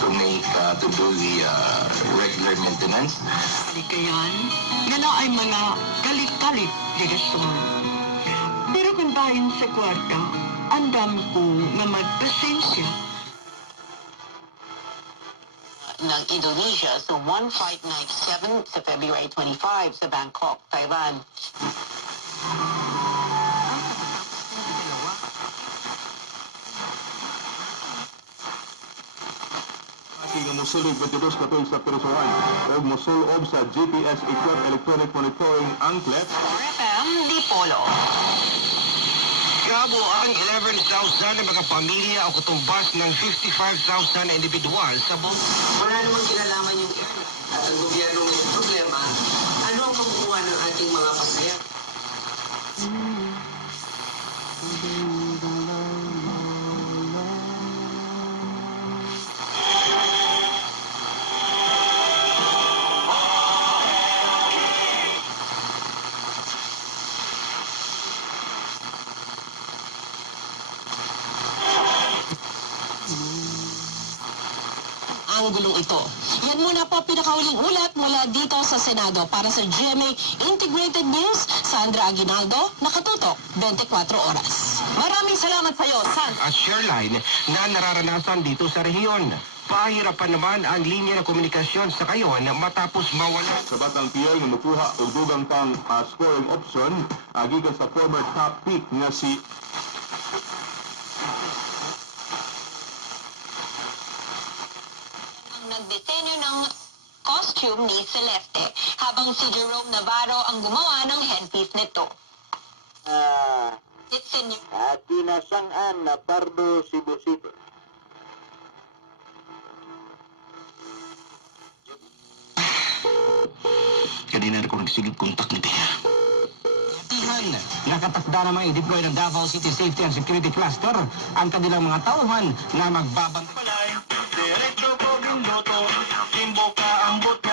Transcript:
to make, to do the regular maintenance. Kayan, nga na ay mga kalit-kalit direksyon. Pero kung bayan sa kwarta, andam ko nga magpasensya. Ng Indonesia sa One Flight 97 sa February 25 sa Bangkok, Thailand. Ating mosulog 22 katuig sa Perusuan o mosulob sa GPS-equipped electronic monitoring anklet. FM Dipolo. Grabo ang 11,000 na mga pamilya o katumbas ng 55,000 na individual sa buong. Wala namang kinalaman yung airline at ang gobyerno may problema. Ano ang makukuha ng ating mga pasaya? Ang gulong ito. Yan muna po pinakauling ulat mula dito sa Senado para sa GMA Integrated News. Sandra Aguinaldo, nakatutok 24 oras. Maraming salamat sa iyo, San. At Shareline na nararanasan dito sa rehiyon. Pahirapan naman ang linya ng komunikasyon sa kayon matapos mawala. Sa Batang Pier nga mukuha og dugang pang scoring option gikan sa former top pick nga si Nagdisenyo ng costume ni Celeste, habang si Jerome Navarro ang gumawa ng headpiece nito. It's in your... Kinasang-an na Pardo Cebu City. Kanina rin ko nagsigig kontak ni Tia. Nakatakda naman i-deploy ng Davao City Safety and Security Cluster ang kanilang mga tauhan na magbabantay. Diretso ko bindoto, timbo ka ang buto.